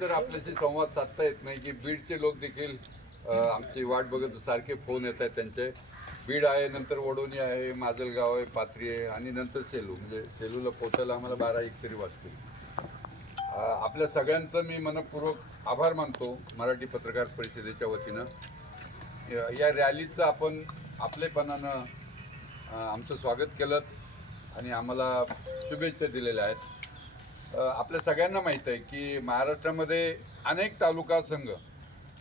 तर आपल्याशी संवाद साधता येत नाही की बीडचे लोक देखील आमची वाट बघत सारखे फोन येत आहेत त्यांचे. बीड आहे नंतर वडोणी आहे माजलगाव आहे पाथरी आहे आणि नंतर सेलू. म्हणजे सेलूला पोचायला आम्हाला बारा एक तरी वाजतील. आपल्या सगळ्यांचं मी मनपूर्वक आभार मानतो मराठी पत्रकार परिषदेच्या वतीनं. या- रॅलीचं आपण आपलेपणानं आमचं स्वागत केलं आणि आम्हाला शुभेच्छा दिलेल्या आहेत. आपल्या सगळ्यांना माहीत आहे की महाराष्ट्रामध्ये अनेक तालुका संघ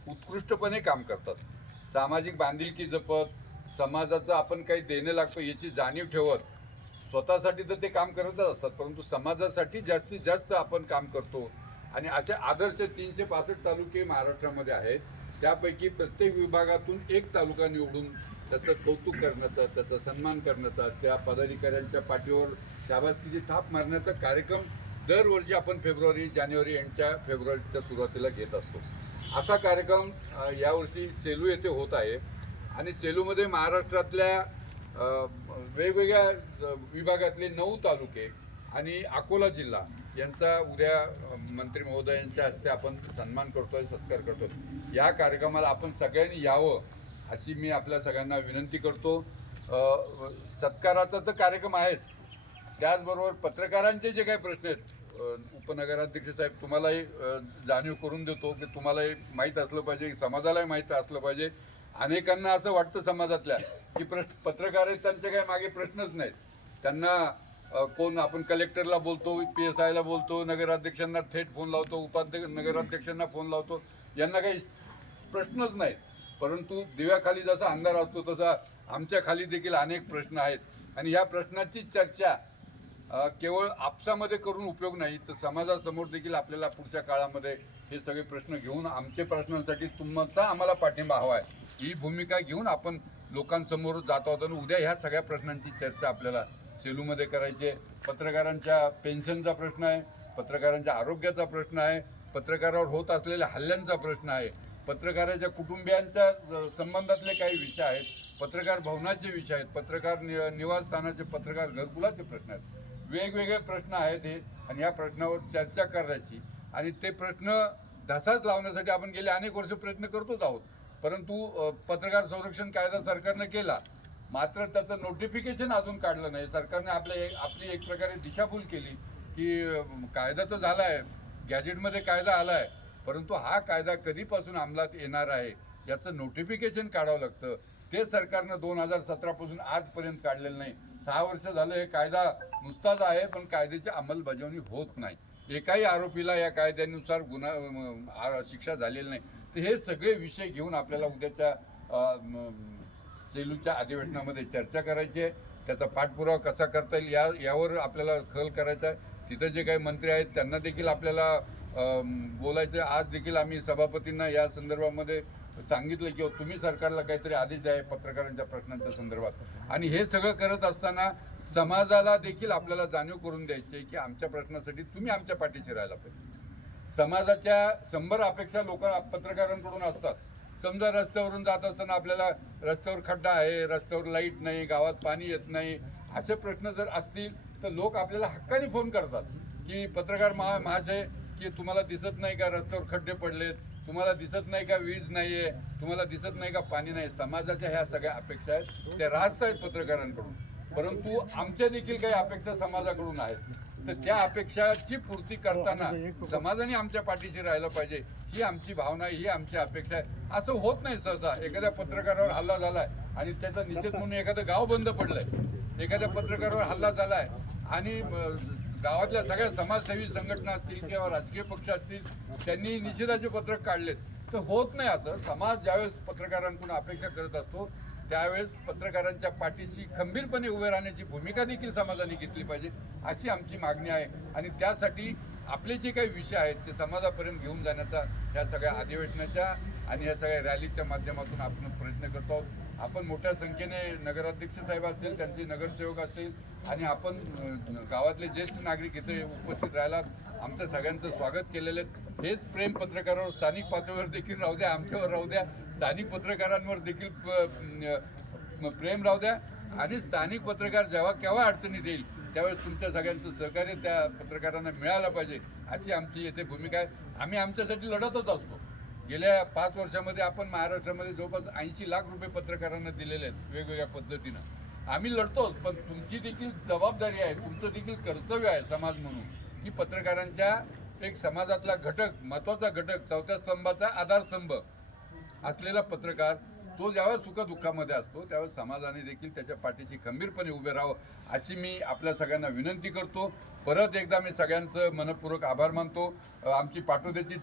उत्कृष्टपणे काम करतात. सामाजिक बांधिलकी जपत समाजाचं आपण काही देणं लागतं याची जाणीव ठेवत स्वतःसाठी तर ते काम करतच असतात परंतु समाजासाठी जास्तीत जास्त आपण काम करतो. आणि असे आदर्श तीनशे पासष्ट तालुके महाराष्ट्रामध्ये आहेत. त्यापैकी प्रत्येक विभागातून एक तालुका निवडून त्याचं कौतुक करण्याचा त्याचा सन्मान करण्याचा त्या पदाधिकाऱ्यांच्या पाठीवर शाबासकीची थाप मारण्याचा कार्यक्रम दरवर्षी आपण फेब्रुवारी जानेवारी यांच्या फेब्रुवारीच्या सुरुवातीला घेत असतो. असा कार्यक्रम यावर्षी सेलू येथे होत आहे. आणि सेलूमध्ये महाराष्ट्रातल्या वेगवेगळ्या विभागातले नऊ तालुके आणि अकोला जिल्हा यांचा उद्या मंत्री महोदयांच्या हस्ते आपण सन्मान करतोय सत्कार करतो या कार्यक्रमाला आपण सगळ्यांनी यावं अशी मी आपल्या सगळ्यांना विनंती करतो. सत्काराचा तर कार्यक्रम आहेच. त्याचबरोबर पत्रकारांचे जे काही प्रश्न आहेत उपनगराध्यक्ष साहेब तुम्हालाही जाणीव करून देतो की तुम्हालाही माहीत असलं पाहिजे समाजालाही माहीत असलं पाहिजे. अनेकांना असं वाटतं समाजातल्या की प्रश्न पत्रकार आहेत त्यांच्या काही मागे प्रश्नच नाहीत. त्यांना कोण आपण कलेक्टरला बोलतो पी एस आयला बोलतो नगराध्यक्षांना थेट फोन लावतो उपाध्यक्ष नगराध्यक्षांना फोन लावतो यांना काही प्रश्नच नाहीत. परंतु दिव्याखाली जसा अंधार असतो तसा आमच्या खाली देखील अनेक प्रश्न आहेत. आणि या प्रश्नाची चर्चा केवळ आपसामध्ये करून उपयोग नाही तर समाजासमोर देखील आपल्याला पुढच्या काळामध्ये हे सगळे प्रश्न घेऊन आमचे प्रश्नांसाठी तुमचा आम्हाला पाठिंबा हवा आहे. ही भूमिका घेऊन आपण लोकांसमोर जात आहोत आणि उद्या ह्या सगळ्या प्रश्नांची चर्चा आपल्याला सेलूमध्ये करायची आहे. पत्रकारांच्या पेन्शनचा प्रश्न आहे पत्रकारांच्या आरोग्याचा प्रश्न आहे पत्रकारावर होत असलेल्या हल्ल्यांचा प्रश्न आहे पत्रकाराच्या कुटुंबियांच्या संबंधातले काही विषय आहेत पत्रकार भवनाचे विषय आहेत पत्रकार नि निवासस्थानाचे पत्रकार घरकुलाचे प्रश्न आहेत. वेगवेगळे प्रश्न आहेत हे आणि या प्रश्नावर चर्चा करायची. आणि ते प्रश्न धसाच लावण्यासाठी आपण गेले अनेक वर्ष प्रयत्न करतोच आहोत. परंतु पत्रकार संरक्षण कायदा सरकारनं केला. मात्र त्याचं नोटिफिकेशन अजून काढलं नाही. सरकारने आपल्या एक आपली एक प्रकारे दिशाभूल केली की कायदा तर झाला आहे गॅजेटमध्ये कायदा आला आहे परंतु हा कायदा कधीपासून अंमलात येणार आहे याचं नोटिफिकेशन काढावं लागतं. ते सरकारनं दोन हजार सतरापासून आजपर्यंत काढलेलं नाही. सहा वर्ष झालं हे कायदा नुसताच आहे पण कायद्याची अंमलबजावणी होत नाही. एकाही आरोपीला या कायद्यानुसार गुन्हा शिक्षा झालेली नाही. तर हे सगळे विषय घेऊन आपल्याला उद्याच्या सेलूच्या अधिवेशनामध्ये चर्चा करायची आहे. त्याचा पाठपुरावा कसा करता येईल या यावर आपल्याला खल करायचा आहे. तिथं जे काही मंत्री आहेत त्यांना देखील आपल्याला बोलायचं आज देखील आम्ही सभापतींना या संदर्भामध्ये सांगितलं की तुम्ही सरकारला काहीतरी आदेश द्या पत्रकारांच्या प्रश्नांच्या संदर्भात. आणि हे सगळं करत असताना समाजाला देखील आपल्याला जाणीव करून द्यायची आहे की आमच्या प्रश्नासाठी तुम्ही आमच्या पाठीशी राहायला पाहिजे. समाजाच्या शंभर अपेक्षा लोक पत्रकारांकडून असतात. समजा रस्त्यावरून जात असताना आपल्याला रस्त्यावर खड्डा आहे रस्त्यावर लाइट नाही गावात पाणी येत नाही असे प्रश्न जर असतील तर लोक आपल्याला हक्काने फोन करतात की पत्रकार महा महाशय की तुम्हाला दिसत नाही का रस्त्यावर खड्डे पडलेत? तुम्हाला दिसत नाही का वीज नाहीये? तुम्हाला दिसत नाही का पाणी नाही? समाजाच्या ह्या सगळ्या अपेक्षा आहेत. त्या रास्त आहेत पत्रकारांकडून. परंतु आमच्या देखील काही अपेक्षा समाजाकडून आहेत. तर त्या अपेक्षाची पूर्ती करताना समाजाने आमच्या पाठीशी राहायला पाहिजे. ही आमची भावना ही आमची अपेक्षा आहे. असं होत नाही सहसा. एखाद्या पत्रकारावर हल्ला झालाय आणि त्याचा निषेध म्हणून एखादं गाव बंद पडलंय. एखाद्या पत्रकारावर हल्ला झालाय आणि गावातल्या सगळ्या समाजसेवी संघटना असतील किंवा राजकीय पक्ष असतील त्यांनी निषेधाचे पत्रक काढलेत. तर होत नाही असं. समाज ज्यावेळेस पत्रकारांकडून अपेक्षा करत असतो त्यावेळेस पत्रकारांच्या पाठीशी खंबीरपणे उभे राहण्याची भूमिका देखील समाजाने घेतली पाहिजे अशी आमची मागणी आहे. आणि त्यासाठी आपले जे काही विषय आहेत ते समाजापर्यंत घेऊन जाण्याचा या सगळ्या अधिवेशनाच्या आणि या सगळ्या रॅलीच्या माध्यमातून आपण प्रयत्न करतो आहोत. आपण मोठ्या संख्येने नगराध्यक्ष साहेब असतील त्यांचे नगरसेवक असतील आणि आपण गावातले ज्येष्ठ नागरिक इथे उपस्थित राहायला आमचं सगळ्यांचं स्वागत केलेलं आहे. हेच प्रेम पत्रकारावर स्थानिक पातळीवर देखील राहू द्या आमच्यावर राहू द्या. स्थानिक पत्रकारांवर देखील प- प्रेम राहू द्या. आणि स्थानिक पत्रकार जेव्हा केव्हा अडचणीत येईल त्यावेळेस तुमच्या सगळ्यांचं सहकार्य त्या पत्रकारांना मिळालं पाहिजे अशी आमची येथे भूमिका आहे. आम्ही आमच्यासाठी लढतच असतो. गेल्या पाच वर्षामध्ये आपण महाराष्ट्रामध्ये जवळपास ऐंशी लाख रुपये पत्रकारांना दिलेले आहेत वेगवेगळ्या पद्धतीनं. आम्ही लढतोच पण तुमची देखील जबाबदारी आहे तुमचं देखील कर्तव्य आहे समाज म्हणून. की पत्रकारांच्या एक समाजातला घटक महत्त्वाचा घटक चौथ्या स्तंभाचा आधारस्तंभ असलेला पत्रकार तो ज्यावेळेस सुखदुःखामध्ये असतो त्यावेळेस समाजाने देखील त्याच्या पाठीशी खंबीरपणे उभे राहावं अशी मी आपल्या सगळ्यांना विनंती करतो. परत एकदा मी सगळ्यांचं मनपूर्वक आभार मानतो. आमची पाटोद्याची